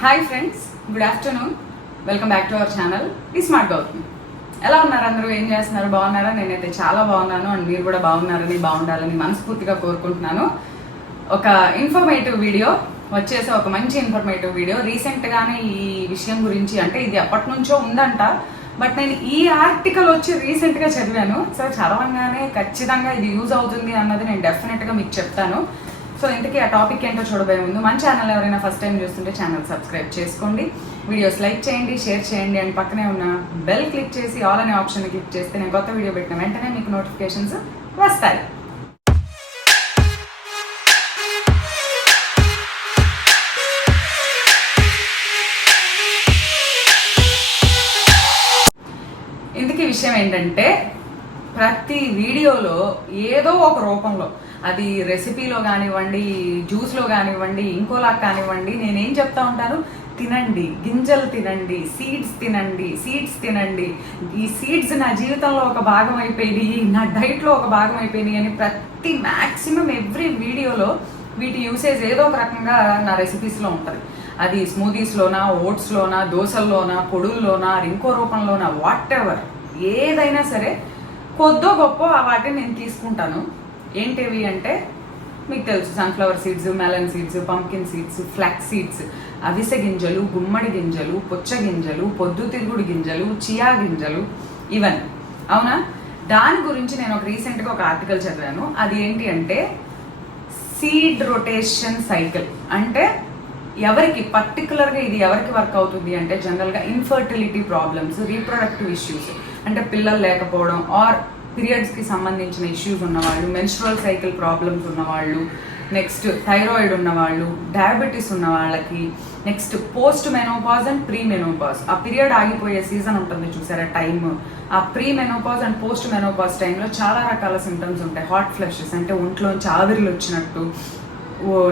Hi friends, good afternoon. Welcome back to our channel ఈ smart Gautami. ఎలా ఉన్నారు అందరూ? ఏం చేస్తున్నారు? బాగున్నారా? నేనైతే చాలా బాగున్నాను అండ్ మీరు కూడా బాగుండాలని మనస్ఫూర్తిగా కోరుకుంటున్నాను. ఒక ఇన్ఫర్మేటివ్ వీడియో వచ్చేసి, ఒక మంచి ఇన్ఫర్మేటివ్ వీడియో. రీసెంట్గానే ఈ విషయం గురించి, అంటే ఇది ఎప్పటి నుంచో ఉందంట, బట్ నేను ఈ ఆర్టికల్ వచ్చి రీసెంట్గా చదివాను. సో చదవంగానే ఖచ్చితంగా ఇది యూజ్ అవుతుంది అన్నది నేను డెఫినెట్గా మీకు చెప్తాను. సో ఇంతకీ ఆ టాపిక్ ఏంటో చూడబోయే ముందు మన ఛానల్ ఎవరైనా ఫస్ట్ టైం చూస్తుంటే ఛానల్ సబ్స్క్రైబ్ చేసుకోండి, వీడియోస్ లైక్ చేయండి, షేర్ చేయండి అండ్ పక్కనే ఉన్న బెల్ క్లిక్ చేసి ఆల్ అనే ఆప్షన్ క్లిక్ చేస్తే నేను కొత్త వీడియో పెట్టిన వెంటనే మీకు నోటిఫికేషన్స్ వస్తాయి. ఇంతకీ విషయం ఏంటంటే, ప్రతి వీడియోలో ఏదో ఒక రూపంలో, అది రెసిపీలో కానివ్వండి, జ్యూస్లో కానివ్వండి, ఇంకోలా కానివ్వండి, నేనేం చెప్తా ఉంటాను, తినండి, గింజలు తినండి, సీడ్స్ తినండి. ఈ సీడ్స్ నా జీవితంలో ఒక భాగం అయిపోయినాయి, నా డైట్లో ఒక భాగం అయిపోయినాయి అని ప్రతి మ్యాక్సిమం ఎవ్రీ వీడియోలో వీటి యూసేజ్ ఏదో ఒక రకంగా నా రెసిపీస్లో ఉంటుంది. అది స్మూదీస్లోనా, ఓట్స్లోనా, దోశల్లోనా, పొడుల్లోనా, ఇంకో రూపంలోనా, వాట్ ఎవర్ ఏదైనా సరే కొద్దో గొప్ప వాటిని నేను తీసుకుంటాను. ఏంటివి అంటే మీకు తెలుసు, sunflower seeds, melon seeds, pumpkin seeds, flax seeds, అవిసె గింజలు, గుమ్మడి గింజలు, పుచ్చ గింజలు, పొద్దుతిరుగుడు గింజలు, చియా గింజలు, ఇవన్నీ. అవునా? దాని గురించి నేను రీసెంట్గా ఒక ఆర్టికల్ చదివాను. అది ఏంటి అంటే సీడ్ రొటేషన్ సైకిల్. అంటే ఎవరికి పర్టికులర్గా ఇది ఎవరికి వర్క్ అవుతుంది అంటే, జనరల్గా ఇన్ఫర్టిలిటీ ప్రాబ్లమ్స్, రీప్రొడక్టివ్ ఇష్యూస్, అంటే పిల్లలు లేకపోవడం ఆర్ పీరియడ్స్కి సంబంధించిన ఇష్యూస్ ఉన్నవాళ్ళు, మెన్స్ట్రువల్ సైకిల్ ప్రాబ్లమ్స్ ఉన్నవాళ్ళు, నెక్స్ట్ థైరాయిడ్ ఉన్నవాళ్ళు, డయాబెటీస్ ఉన్న వాళ్ళకి, next post menopause and pre menopause. ఆ పీరియడ్ ఆగిపోయే సీజన్ ఉంటుంది చూసారా, టైమ్. ఆ pre menopause and post menopause టైంలో చాలా రకాల సిమ్టమ్స్ ఉంటాయి. హాట్ ఫ్లషెస్ అంటే ఒంట్లోంచి ఆవిరిలు వచ్చినట్టు,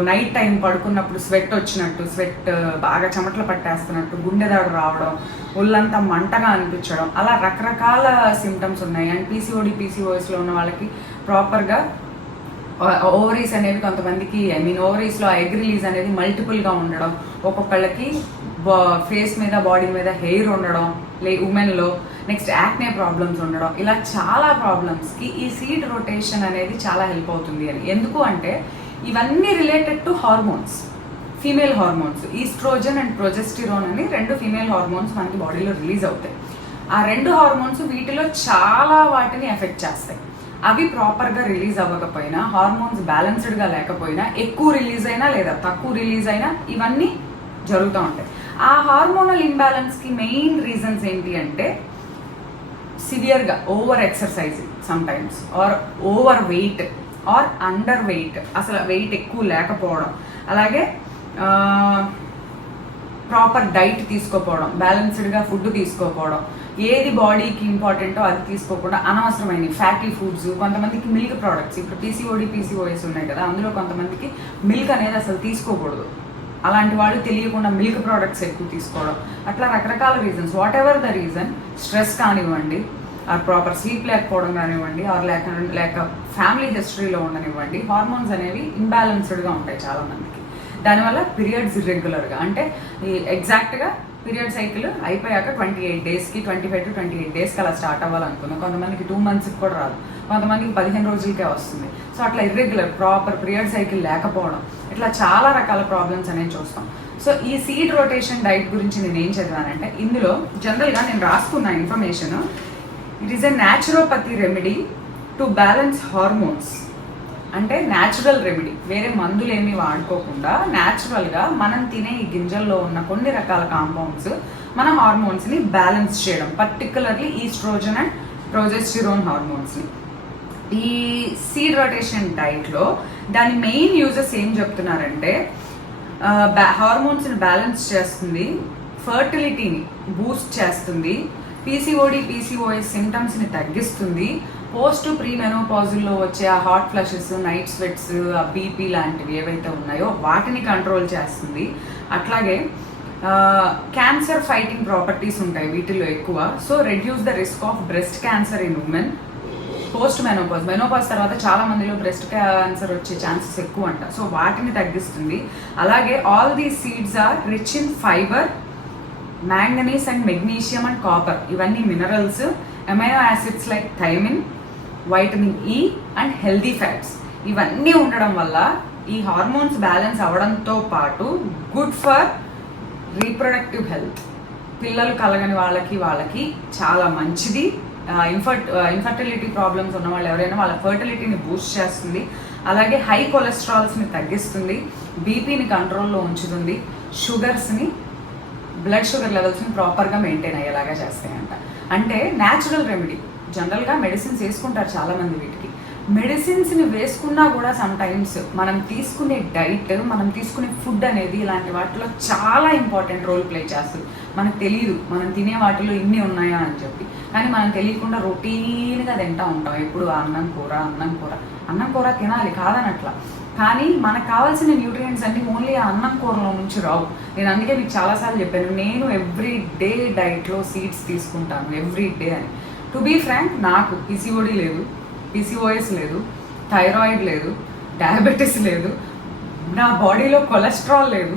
నైట్ టైం పడుకున్నప్పుడు స్వెట్ వచ్చినట్టు, స్వెట్ బాగా చెమటలు పట్టేస్తున్నట్టు, గుండెదాడు రావడం, ఒళ్ళంతా మంటగా అనిపించడం, అలా రకరకాల సిమ్టమ్స్ ఉన్నాయి. అండ్ పీసీఓఎస్లో ఉన్న వాళ్ళకి ప్రాపర్గా ఓవరీస్ అనేవి కొంతమందికి, ఓవరీస్లో ఎగ్ రిలీజ్ అనేది మల్టిపుల్గా ఉండడం, ఒక్కొక్కళ్ళకి ఫేస్ మీద, బాడీ మీద హెయిర్ ఉండడం, ఉమెన్లో నెక్స్ట్ యాక్నే ప్రాబ్లమ్స్ ఉండడం, ఇలా చాలా ప్రాబ్లమ్స్కి ఈ సీడ్ రొటేషన్ అనేది చాలా హెల్ప్ అవుతుంది అని. ఎందుకు అంటే ఇవన్నీ related to hormones, female hormones. Estrogen and progesterone అని రెండు ఫీమేల్ హార్మోన్స్ మనకి బాడీలో రిలీజ్ అవుతాయి. ఆ రెండు హార్మోన్స్ వీటిలో చాలా వాటిని ఎఫెక్ట్ చేస్తాయి. అవి ప్రాపర్గా రిలీజ్ అవ్వకపోయినా, హార్మోన్స్ బ్యాలెన్స్డ్గా లేకపోయినా, ఎక్కువ రిలీజ్ అయినా లేదా తక్కువ రిలీజ్ అయినా ఇవన్నీ జరుగుతూ ఉంటాయి. ఆ హార్మోనల్ ఇంబ్యాలెన్స్కి మెయిన్ రీజన్స్ ఏంటి అంటే, సివియర్గా over exercising sometimes, or over weight or under weight, అసలు వెయిట్ ఎక్కువ లేకపోవడం, అలాగే ప్రాపర్ డైట్ తీసుకోకపోవడం, బ్యాలెన్స్డ్గా ఫుడ్ తీసుకోకపోవడం, ఏది బాడీకి ఇంపార్టెంటో అది తీసుకోకుండా అనవసరమైన ఫ్యాటీ ఫుడ్స్, కొంతమందికి మిల్క్ ప్రోడక్ట్స్, ఇప్పుడు పీసీఓఎస్ ఉన్నాయి కదా, అందులో కొంతమందికి మిల్క్ అనేది అసలు తీసుకోకూడదు. అలాంటి వాళ్ళు తెలియకుండా మిల్క్ ప్రోడక్ట్స్ ఎక్కువ తీసుకోవడం, అట్లా రకరకాల reasons. What ever the reason, stress కానివ్వండి, ఆర్ ప్రాపర్ స్లీప్ లేకపోవడం కానివ్వండి, ఆర్ లేక ఫ్యామిలీ హిస్టరీలో ఉండనివ్వండి, హార్మోన్స్ అనేవి ఇంబ్యాలెన్స్డ్గా ఉంటాయి చాలామందికి. దానివల్ల పీరియడ్స్ ఇర్రెగ్యులర్గా, అంటే ఎగ్జాక్ట్గా పీరియడ్ సైకిల్ అయిపోయాక 28 డేస్కి, 25 to 28 డేస్కి అలా స్టార్ట్ అవ్వాలనుకున్నాం. కొంతమందికి 2 monthsకి కూడా రాదు, కొంతమందికి 15 రోజులకే వస్తుంది. సో అట్లా ఇర్రెగ్యులర్, ప్రాపర్ పీరియడ్ సైకిల్ లేకపోవడం, ఇట్లా చాలా రకాల ప్రాబ్లమ్స్ అనేవి చూస్తాం. సో ఈ సీడ్ రొటేషన్ డైట్ గురించి నేను ఏం చదివానంటే, ఇందులో జనరల్గా నేను రాసుకున్న information, it is a naturopathy remedy to balance hormones. అంటే న్యాచురల్ రెమెడీ, వేరే మందులు ఏమీ వాడుకోకుండా న్యాచురల్గా మనం తినే ఈ గింజల్లో ఉన్న కొన్ని రకాల కాంపౌండ్స్ మన హార్మోన్స్ని బ్యాలెన్స్ చేయడం, పర్టికులర్లీ ఈస్ట్రోజన్ అండ్ ప్రొజెస్టిరోన్ హార్మోన్స్ని. ఈ సీడ్ రొటేషన్ డైట్లో దాని మెయిన్ యూజెస్ ఏం చెప్తున్నారంటే, హార్మోన్స్ని బ్యాలెన్స్ చేస్తుంది, ఫర్టిలిటీని బూస్ట్ చేస్తుంది, పీసీఓఎస్ సిమ్టమ్స్ని తగ్గిస్తుంది, పోస్ట్ ప్రీ మెనోపాజుల్లో వచ్చే ఆ హాట్ ఫ్లషెస్, నైట్ స్వెట్స్, ఆ బీపీ లాంటివి ఏవైతే ఉన్నాయో వాటిని కంట్రోల్ చేస్తుంది. అట్లాగే క్యాన్సర్ ఫైటింగ్ ప్రాపర్టీస్ ఉంటాయి వీటిలో ఎక్కువ. So reduce the risk of breast cancer in women, post menopause తర్వాత చాలా మందిలో బ్రెస్ట్ క్యాన్సర్ వచ్చే ఛాన్సెస్ ఎక్కువ అంట. సో వాటిని తగ్గిస్తుంది. అలాగే all these seeds are rich in fibre, manganese and magnesium and copper. ఇవన్నీ minerals, amino acids like thiamine, vitamin E and healthy fats. ఇవన్నీ ఉండడం వల్ల ఈ హార్మోన్స్ బ్యాలెన్స్ అవ్వడంతో పాటు గుడ్ ఫర్ రీప్రొడక్టివ్ హెల్త్. పిల్లలు కలగని వాళ్ళకి చాలా మంచిది. ఇన్ఫర్టిలిటీ ప్రాబ్లమ్స్ ఉన్న వాళ్ళు ఎవరైనా వాళ్ళ ఫర్టిలిటీని బూస్ట్ చేస్తుంది. అలాగే హై కొలెస్ట్రాల్స్ని తగ్గిస్తుంది, బీపీని కంట్రోల్లో ఉంచుతుంది, షుగర్స్ని, బ్లడ్ షుగర్ లెవెల్స్ని ప్రాపర్గా మెయింటైన్ అయ్యేలాగా చేస్తాయంట. అంటే న్యాచురల్ రెమెడీ. జనరల్గా మెడిసిన్స్ వేసుకుంటారు చాలామంది. వీటికి మెడిసిన్స్ని వేసుకున్నా కూడా సమ్ టైమ్స్ మనం తీసుకునే డైట్, మనం తీసుకునే ఫుడ్ అనేది ఇలాంటి వాటిలో చాలా ఇంపార్టెంట్ రోల్ ప్లే చేస్తుంది. మనకు తెలియదు మనం తినే వాటిలో ఇన్ని ఉన్నాయా అని చెప్పి, కానీ మనం తెలియకుండా రొటీన్గా తింటూ ఉంటాం. ఎప్పుడు అన్నం కూర తినాలి కాదనట్లా, కానీ మనకు కావాల్సిన న్యూట్రియంట్స్ అన్ని ఓన్లీ ఆ అన్నం కూరలో నుంచి రావు. నేను అందుకే మీకు చాలాసార్లు చెప్పాను, నేను ఎవ్రీ డే డైట్లో సీడ్స్ తీసుకుంటాను ఎవ్రీ డే అని. టు బీ ఫ్రాంక్, నాకు పిసిఓడి లేదు, పిసిఓఎస్ లేదు, థైరాయిడ్ లేదు, డయాబెటీస్ లేదు, నా బాడీలో కొలెస్ట్రాల్ లేదు,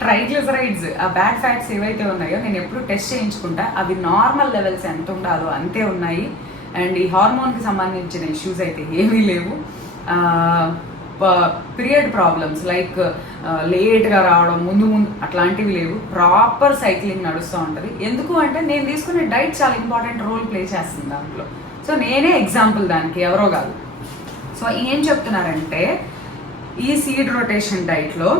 ట్రైగ్లిజరైడ్స్, ఆ బ్యాడ్ ఫ్యాట్స్ ఏవైతే ఉన్నాయో నేను ఎప్పుడు టెస్ట్ చేయించుకుంటా, అవి నార్మల్ లెవెల్స్ ఎంత ఉండాలో అంతే ఉన్నాయి. అండ్ ఈ హార్మోన్కి సంబంధించిన ఇష్యూస్ అయితే ఏమీ లేవు. పీరియడ్ ప్రాబ్లమ్స్ లైక్ లేట్గా రావడం, ముందు అట్లాంటివి లేవు. ప్రాపర్ సైక్లింగ్ నడుస్తూ ఉంటుంది. ఎందుకు అంటే నేను తీసుకునే డైట్ చాలా ఇంపార్టెంట్ రోల్ ప్లే చేస్తుంది దాంట్లో. సో నేనే ఎగ్జాంపుల్ దానికి, ఎవరో కాదు. సో ఏం చెప్తున్నారంటే ఈ సీడ్ రొటేషన్ డైట్లో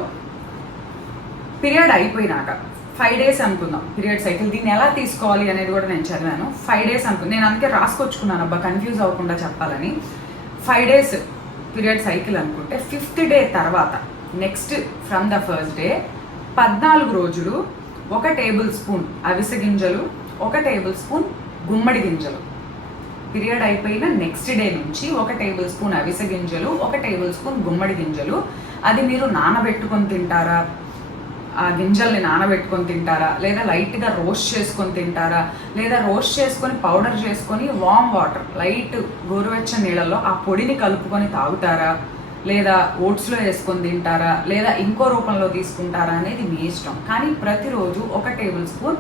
పీరియడ్ అయిపోయినాక 5 days అనుకుందాం పీరియడ్ సైకిల్. దీన్ని ఎలా తీసుకోవాలి అనేది కూడా నేను చదివాను. 5 days అనుకుంది, నేను అందుకే రాసుకొచ్చుకున్నాను అబ్బా కన్ఫ్యూజ్ అవ్వకుండా చెప్పాలని. 5 days పీరియడ్ సైకిల్ అనుకుంటే 5th day తర్వాత next from the first day 14 రోజులు 1 tablespoon అవిసె గింజలు, 1 tablespoon గుమ్మడి గింజలు. పీరియడ్ అయిపోయిన నెక్స్ట్ డే నుంచి 1 tablespoon అవిసె గింజలు, 1 tablespoon గుమ్మడి గింజలు. అది మీరు నానబెట్టుకొని తింటారా, ఆ గింజల్ని నానబెట్టుకొని తింటారా, లేదా లైట్గా రోస్ట్ చేసుకొని తింటారా, లేదా రోస్ట్ చేసుకొని పౌడర్ చేసుకొని వామ్ వాటర్ లైట్ గోరువెచ్చని నీళ్ళల్లో ఆ పొడిని కలుపుకొని తాగుతారా, లేదా ఓట్స్లో వేసుకొని తింటారా, లేదా ఇంకో రూపంలో తీసుకుంటారా అనేది మీ ఇష్టం. కానీ ప్రతిరోజు 1 tablespoon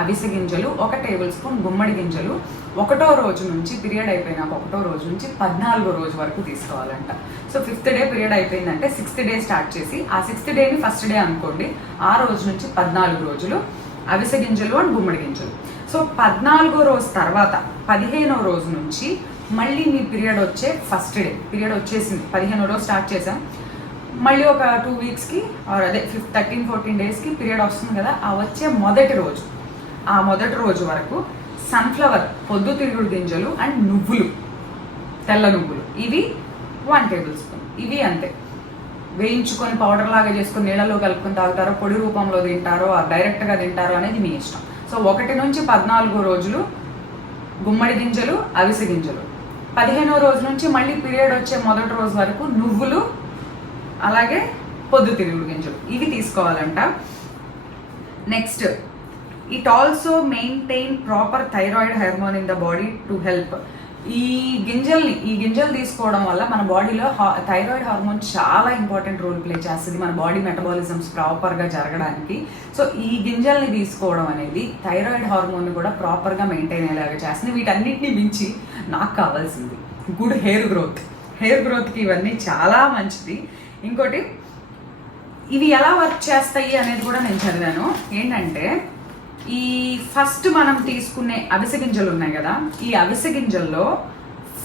అవిసె గింజలు, 1 tablespoon గుమ్మడి గింజలు 1వ రోజు నుంచి, పీరియడ్ అయిపోయినాక 1వ రోజు నుంచి 14వ రోజు వరకు తీసుకోవాలంట. సో 5th day పీరియడ్ అయిపోయిందంటే 6th day స్టార్ట్ చేసి ఆ 6th dayని ఫస్ట్ డే అనుకోండి. ఆ రోజు నుంచి 14 రోజులు అవిసె గింజలు అండ్ గుమ్మడి గింజలు. సో 14వ రోజు తర్వాత 15వ రోజు నుంచి మళ్ళీ మీ పీరియడ్ వచ్చే ఫస్ట్ డే, పీరియడ్ వచ్చేసింది 15వ రోజు స్టార్ట్ చేసాం, మళ్ళీ ఒక 2 weeksకి అదే 13-14 daysకి పీరియడ్ వస్తుంది కదా, ఆ వచ్చే మొదటి రోజు వరకు సన్ఫ్లవర్ పొద్దుతిరుగుడు గింజలు అండ్ నువ్వులు, తెల్ల నువ్వులు, ఇవి 1 tablespoon. ఇవి అంతే, వేయించుకొని పౌడర్ లాగా చేసుకొని నీళ్ళలో కలుపుకొని తాగుతారో, పొడి రూపంలో తింటారో, డైరెక్ట్గా తింటారో అనేది మీ ఇష్టం. సో 1 నుంచి 14 రోజులు గుమ్మడి గింజలు, అవిసె గింజలు. 15వ రోజు నుంచి మళ్ళీ పీరియడ్ వచ్చే మొదటి రోజు వరకు నువ్వులు, అలాగే పొద్దుతిరుగుడు గింజలు, ఇవి తీసుకోవాలంట. Next, it also maintain proper thyroid hormone in the body to help. ఈ గింజలు తీసుకోవడం వల్ల మన బాడీలో థైరాయిడ్ హార్మోన్ చాలా ఇంపార్టెంట్ రోల్ ప్లే చేస్తుంది మన బాడీ మెటబాలిజమ్స్ ప్రాపర్గా జరగడానికి. సో ఈ గింజల్ని తీసుకోవడం అనేది థైరాయిడ్ హార్మోన్ని కూడా ప్రాపర్గా మెయింటైన్ అయ్యేలాగా చేస్తుంది. వీటన్నిటిని మించి నాకు కావాల్సింది గుడ్ హెయిర్ గ్రోత్కి ఇవన్నీ చాలా మంచిది. ఇంకోటి, ఇవి ఎలా వర్క్ చేస్తాయి అనేది కూడా నేను చదివాను. ఏంటంటే ఈ ఫస్ట్ మనం తీసుకునే అవిసె గింజలు ఉన్నాయి కదా, ఈ అవిసె గింజల్లో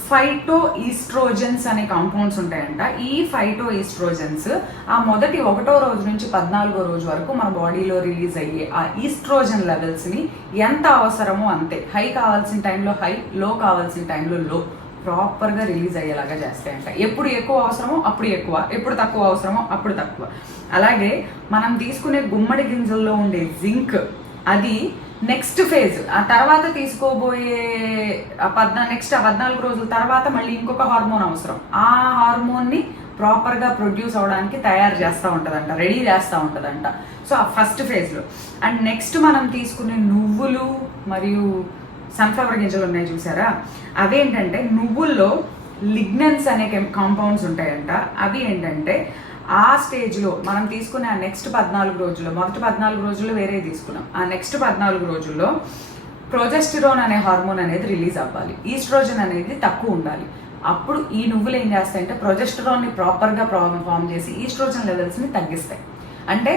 ఫైటో ఈస్ట్రోజన్స్ అనే కాంపౌండ్స్ ఉంటాయంట. ఈ ఫైటో ఈస్ట్రోజన్స్ ఆ మొదటి 1వ రోజు నుంచి 14వ రోజు వరకు మన బాడీలో రిలీజ్ అయ్యే ఆ ఈస్ట్రోజన్ లెవెల్స్ని ఎంత అవసరమో అంతే, హై కావాల్సిన టైంలో హై, లో కావాల్సిన టైంలో లో, ప్రాపర్గా రిలీజ్ అయ్యేలాగా చేస్తాయంట. ఎప్పుడు ఎక్కువ అవసరమో అప్పుడు ఎక్కువ, ఎప్పుడు తక్కువ అవసరమో అప్పుడు తక్కువ. అలాగే మనం తీసుకునే గుమ్మడి గింజల్లో ఉండే జింక్, అది నెక్స్ట్ ఫేజ్, ఆ తర్వాత తీసుకోబోయే నెక్స్ట్ 14 రోజుల తర్వాత మళ్ళీ ఇంకొక హార్మోన్ అవసరం. ఆ హార్మోన్ని ప్రాపర్గా ప్రొడ్యూస్ అవడానికి తయారు చేస్తూ ఉంటుందంట, రెడీ చేస్తూ ఉంటుందంట. సో ఆ ఫస్ట్ ఫేజ్లో. అండ్ నెక్స్ట్ మనం తీసుకునే నువ్వులు మరియు సన్ఫ్లవర్ గింజలు ఉన్నాయి చూసారా, అవేంటంటే నువ్వుల్లో లిగ్నన్స్ అనే కాంపౌండ్స్ ఉంటాయంట. అవి ఏంటంటే ఆ స్టేజ్లో మనం తీసుకునే ఆ నెక్స్ట్ 14 రోజుల్లో, మొదటి 14 రోజుల్లో వేరే తీసుకున్నాం, ఆ నెక్స్ట్ 14 రోజుల్లో ప్రొజెస్టిరోన్ అనే హార్మోన్ అనేది రిలీజ్ అవ్వాలి, ఈస్ట్రోజన్ అనేది తక్కువ ఉండాలి. అప్పుడు ఈ నువ్వులు ఏం చేస్తాయంటే ప్రొజెస్టిరోన్ని ప్రాపర్గా ఫామ్ చేసి ఈస్ట్రోజన్ లెవెల్స్ని తగ్గిస్తాయి. అంటే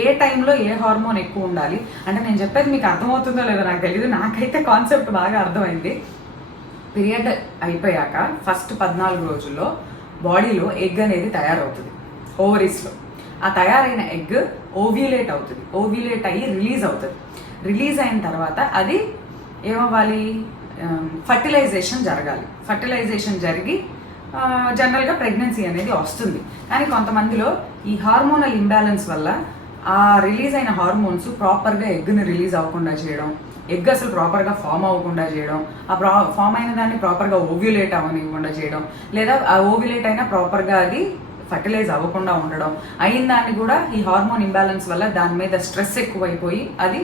ఏ టైంలో ఏ హార్మోన్ ఎక్కువ ఉండాలి అంటే, నేను చెప్పేది మీకు అర్థమవుతుందో లేదో నాకు తెలియదు, నాకైతే కాన్సెప్ట్ బాగా అర్థమైంది. పీరియడ్ అయిపోయాక ఫస్ట్ 14 రోజుల్లో బాడీలో ఎగ్ అనేది తయారవుతుంది ఓవరీస్లో. ఆ తయారైన ఎగ్ ఓవ్యులేట్ అవుతుంది, ఓవ్యులేట్ అయ్యి రిలీజ్ అవుతుంది. రిలీజ్ అయిన తర్వాత అది ఏమవ్వాలి, ఫర్టిలైజేషన్ జరగాలి. ఫర్టిలైజేషన్ జరిగి జనరల్గా ప్రెగ్నెన్సీ అనేది వస్తుంది. కానీ కొంతమందిలో ఈ హార్మోనల్ ఇంబ్యాలెన్స్ వల్ల ఆ రిలీజ్ అయిన హార్మోన్స్ ప్రాపర్గా ఎగ్ని రిలీజ్ అవ్వకుండా చేయడం, ఎగ్ అసలు ప్రాపర్గా ఫామ్ అవ్వకుండా చేయడం, ఆ ఫామ్ అయిన దాన్ని ప్రాపర్గా ఓవ్యులేట్ అవ్వనివ్వకుండా చేయడం, లేదా ఆ ఓవ్యులేట్ అయినా ప్రాపర్గా అది ఫర్టిలైజ్ అవ్వకుండా ఉండడం, అయిన దాన్ని కూడా ఈ హార్మోన్ ఇంబ్యాలెన్స్ వల్ల దాని మీద స్ట్రెస్ ఎక్కువైపోయి అది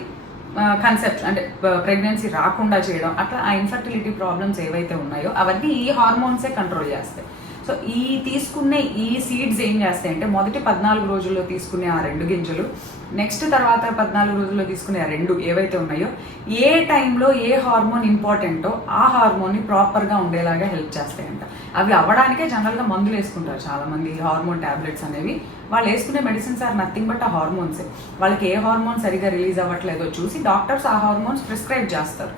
కన్సెప్ట్ అంటే ప్రెగ్నెన్సీ రాకుండా చేయడం, అట్లా ఆ ఇన్ఫర్టిలిటీ ప్రాబ్లమ్స్ ఏవైతే ఉన్నాయో అవన్నీ ఈ హార్మోన్సే కంట్రోల్ చేస్తాయి. సో ఈ తీసుకునే ఈ సీడ్స్ ఏం చేస్తాయి అంటే, మొదటి 14 రోజుల్లో తీసుకునే ఆ 2 గింజలు, నెక్స్ట్ తర్వాత 14 రోజుల్లో తీసుకునే ఆ 2 ఏవైతే ఉన్నాయో, ఏ టైంలో ఏ హార్మోన్ ఇంపార్టెంటో ఆ హార్మోన్ని ప్రాపర్గా ఉండేలాగా హెల్ప్ చేస్తాయంట. అవి అవ్వడానికే జనరల్గా మందులు వేసుకుంటారు చాలామంది, హార్మోన్ ట్యాబ్లెట్స్ అనేవి. వాళ్ళు వేసుకునే మెడిసిన్స్ ఆర్ నథింగ్ బట్ ఆ హార్మోన్సే. వాళ్ళకి ఏ హార్మోన్ సరిగా రిలీజ్ అవ్వట్లేదో చూసి డాక్టర్స్ ఆ హార్మోన్స్ ప్రిస్క్రైబ్ చేస్తారు.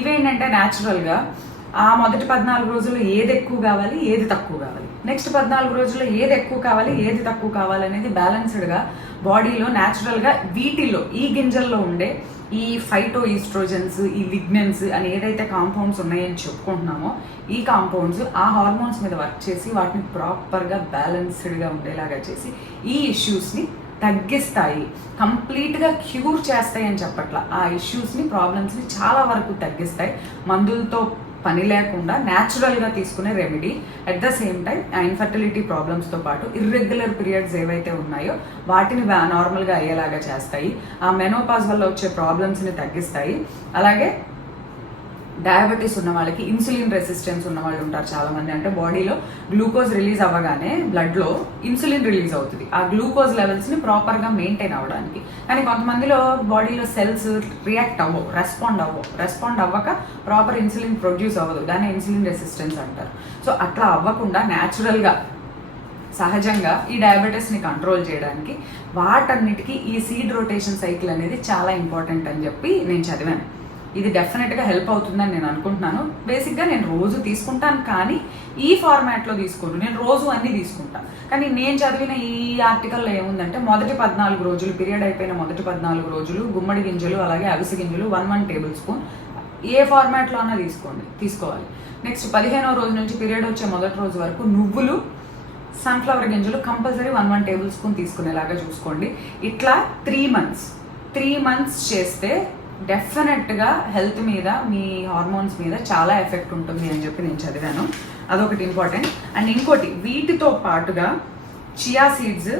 ఇవేంటంటే న్యాచురల్గా ఆ మొదటి 14 రోజుల్లో ఏది ఎక్కువ కావాలి, ఏది తక్కువ కావాలి, నెక్స్ట్ 14 రోజుల్లో ఏది ఎక్కువ కావాలి, ఏది తక్కువ కావాలి అనేది బ్యాలెన్స్డ్గా బాడీలో న్యాచురల్గా వీటిల్లో ఈ గింజల్లో ఉండే ఈ ఫైటో ఈస్ట్రోజన్స్, ఈ లిగ్నెన్స్ అని ఏదైతే కాంపౌండ్స్ ఉన్నాయని చెప్పుకుంటున్నామో, ఈ కాంపౌండ్స్ ఆ హార్మోన్స్ మీద వర్క్ చేసి వాటిని ప్రాపర్గా బ్యాలెన్స్డ్గా ఉండేలాగా చేసి ఈ ఇష్యూస్ని తగ్గిస్తాయి. కంప్లీట్గా క్యూర్ చేస్తాయి అని చెప్పట్ల, ఆ ఇష్యూస్ని ప్రాబ్లమ్స్ని చాలా వరకు తగ్గిస్తాయి. మందులతో పని లేకుండా న్యాచురల్గా తీసుకునే remedy. At the same time ఆ ఇన్ఫర్టిలిటీ ప్రాబ్లమ్స్తో పాటు ఇర్రెగ్యులర్ పీరియడ్స్ ఏవైతే ఉన్నాయో వాటిని నార్మల్గా అయ్యేలాగా చేస్తాయి. ఆ మెనోపాజ్ వల్ల వచ్చే ప్రాబ్లమ్స్ని తగ్గిస్తాయి. అలాగే డయాబెటీస్ ఉన్న వాళ్ళకి, ఇన్సులిన్ రెసిస్టెన్స్ ఉన్న వాళ్ళు ఉంటారు చాలామంది. అంటే బాడీలో గ్లూకోజ్ రిలీజ్ అవ్వగానే బ్లడ్లో ఇన్సులిన్ రిలీజ్ అవుతుంది ఆ గ్లూకోజ్ లెవెల్స్ని ప్రాపర్గా మెయింటైన్ అవ్వడానికి. కానీ కొంతమందిలో బాడీలో సెల్స్ రియాక్ట్ అవ్వవు, రెస్పాండ్ అవ్వక ప్రాపర్ ఇన్సులిన్ ప్రొడ్యూస్ అవ్వదు, దాన్ని ఇన్సులిన్ రెసిస్టెన్స్ అంటారు. సో అట్లా అవ్వకుండా న్యాచురల్గా సహజంగా ఈ డయాబెటీస్ని కంట్రోల్ చేయడానికి వాటన్నిటికీ ఈ సీడ్ రొటేషన్ సైకిల్ అనేది చాలా ఇంపార్టెంట్ అని చెప్పి నేను చదివాను. ఇది డెఫినెట్గా హెల్ప్ అవుతుందని నేను అనుకుంటున్నాను. బేసిక్గా నేను రోజు తీసుకుంటాను, కానీ ఈ ఫార్మాట్లో తీసుకోను, నేను రోజు అన్నీ తీసుకుంటాను. కానీ నేను చదివిన ఈ ఆర్టికల్లో ఏముందంటే, మొదటి 14 రోజులు, పీరియడ్ అయిపోయిన మొదటి 14 రోజులు గుమ్మడి గింజలు అలాగే అవిసె గింజలు 1 టేబుల్ స్పూన్ ఏ ఫార్మాట్లో అన్నా తీసుకోవాలి. నెక్స్ట్ 15వ రోజు నుంచి పీరియడ్ వచ్చే మొదటి రోజు వరకు నువ్వులు, సన్ఫ్లవర్ గింజలు కంపల్సరీ 1 టేబుల్ స్పూన్ తీసుకునేలాగా చూసుకోండి. ఇట్లా 3 మంత్స్ చేస్తే డెఫినెట్గా హెల్త్ మీద, మీ హార్మోన్స్ మీద చాలా ఎఫెక్ట్ ఉంటుంది అని చెప్పి నేను చదివాను. అదొకటి ఇంపార్టెంట్. అండ్ ఇంకోటి, వీటితో పాటుగా చియా సీడ్స్,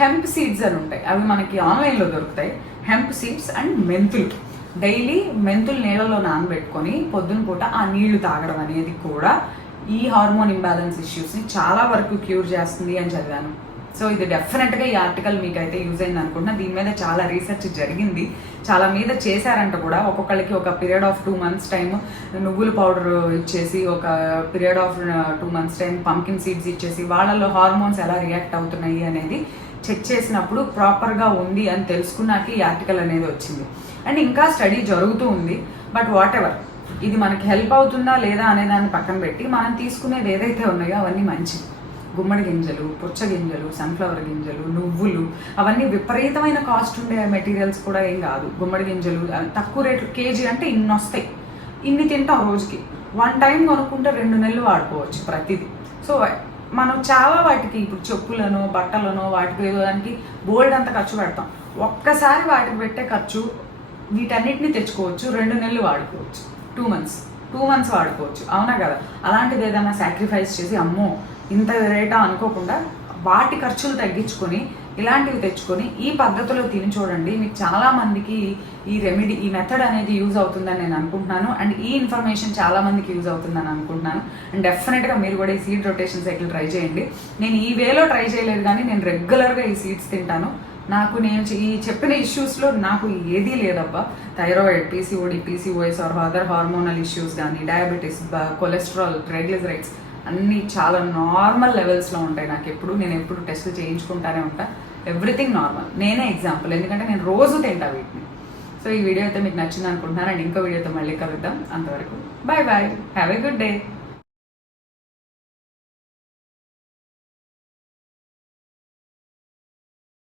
హెంప్ సీడ్స్ అని ఉంటాయి, అవి మనకి ఆన్లైన్లో దొరుకుతాయి. హెంప్ సీడ్స్ అండ్ మెంతులు, డైలీ మెంతులు నీళ్ళలో నానబెట్టుకొని పొద్దున పూట ఆ నీళ్లు తాగడం అనేది కూడా ఈ హార్మోన్ ఇంబ్యాలెన్స్ ఇష్యూస్ని చాలా వరకు క్యూర్ చేస్తుంది అని చదివాను. సో ఇది డెఫినెట్గా ఈ ఆర్టికల్ మీకైతే యూజ్ అయింది అనుకుంటున్నా. దీని మీద చాలా రీసెర్చ్ జరిగింది, చాలా మీద చేశారంట కూడా. ఒక్కొక్కరికి ఒక పీరియడ్ ఆఫ్ 2 మంత్స్ టైం నువ్వుల పౌడర్ ఇచ్చేసి, ఒక period of 2 months time pumpkin seeds ఇచ్చేసి, వాళ్ళలో హార్మోన్స్ ఎలా రియాక్ట్ అవుతున్నాయి అనేది చెక్ చేసినప్పుడు ప్రాపర్గా ఉంది అని తెలుసుకున్నాక ఈ ఆర్టికల్ అనేది వచ్చింది. అండ్ ఇంకా స్టడీ జరుగుతూ ఉంది. బట్ వాట్ ఎవర్, ఇది మనకి హెల్ప్ అవుతుందా లేదా అనే దాన్ని పక్కన పెట్టి మనం తీసుకునేది ఏదైతే ఉన్నాయో అవన్నీ మంచిది. గుమ్మడి గింజలు, పుచ్చ గింజలు, సన్ఫ్లవర్ గింజలు, నువ్వులు, అవన్నీ విపరీతమైన కాస్ట్ ఉండే మెటీరియల్స్ కూడా ఏం కాదు. గుమ్మడి గింజలు తక్కువ రేట్లు, కేజీ అంటే ఇన్ని వస్తాయి, ఇన్ని తింటాం రోజుకి. 1 టైం కొనుక్కుంటే 2 నెలలు వాడుకోవచ్చు ప్రతిదీ. సో మనం చాలా వాటికి, ఇప్పుడు చెప్పులను, బట్టలను, వాటికి ఏదో దానికి బోల్డ్ అంత ఖర్చు పెడతాం. ఒక్కసారి వాటికి పెట్టే ఖర్చు వీటన్నిటిని తెచ్చుకోవచ్చు, 2 నెలలు వాడుకోవచ్చు, 2 మంత్స్ వాడుకోవచ్చు, అవునా కదా? అలాంటిది ఏదైనా సాక్రిఫైస్ చేసి అమ్మో ఇంత రేటా అనుకోకుండా వాటి ఖర్చులు తగ్గించుకొని ఇలాంటివి తెచ్చుకొని ఈ పద్ధతిలో తిని చూడండి. మీకు చాలా మందికి ఈ మెథడ్ అనేది యూజ్ అవుతుందని నేను అనుకుంటున్నాను. అండ్ ఈ ఇన్ఫర్మేషన్ చాలా మందికి యూజ్ అవుతుందని అనుకుంటున్నాను. అండ్ డెఫినెట్గా మీరు కూడా ఈ సీడ్ రొటేషన్ సైకిల్ ట్రై చేయండి. నేను ఈ వేలో ట్రై చేయలేదు, కానీ నేను రెగ్యులర్గా ఈ సీడ్స్ తింటాను. నేను ఈ చెప్పిన ఇష్యూస్లో నాకు ఏదీ లేదబ్బా. Thyroid, PCOS or other hormonal issues కానీ, డయాబెటీస్, కొలెస్ట్రాల్, ట్రైగ్లిజరైడ్స్ అన్నీ చాలా నార్మల్ లెవెల్స్లో ఉంటాయి. నేను ఎప్పుడు టెస్ట్ చేయించుకుంటానే ఉంటాను. Everything normal. నేనే ఎగ్జాంపుల్, ఎందుకంటే నేను రోజు తింటా వీటిని. సో ఈ వీడియో అయితే మీకు నచ్చింది అనుకుంటున్నాను. అండ్ ఇంకో వీడియోతో మళ్ళీ కలుద్దాం. అంతవరకు bye bye, have a good day.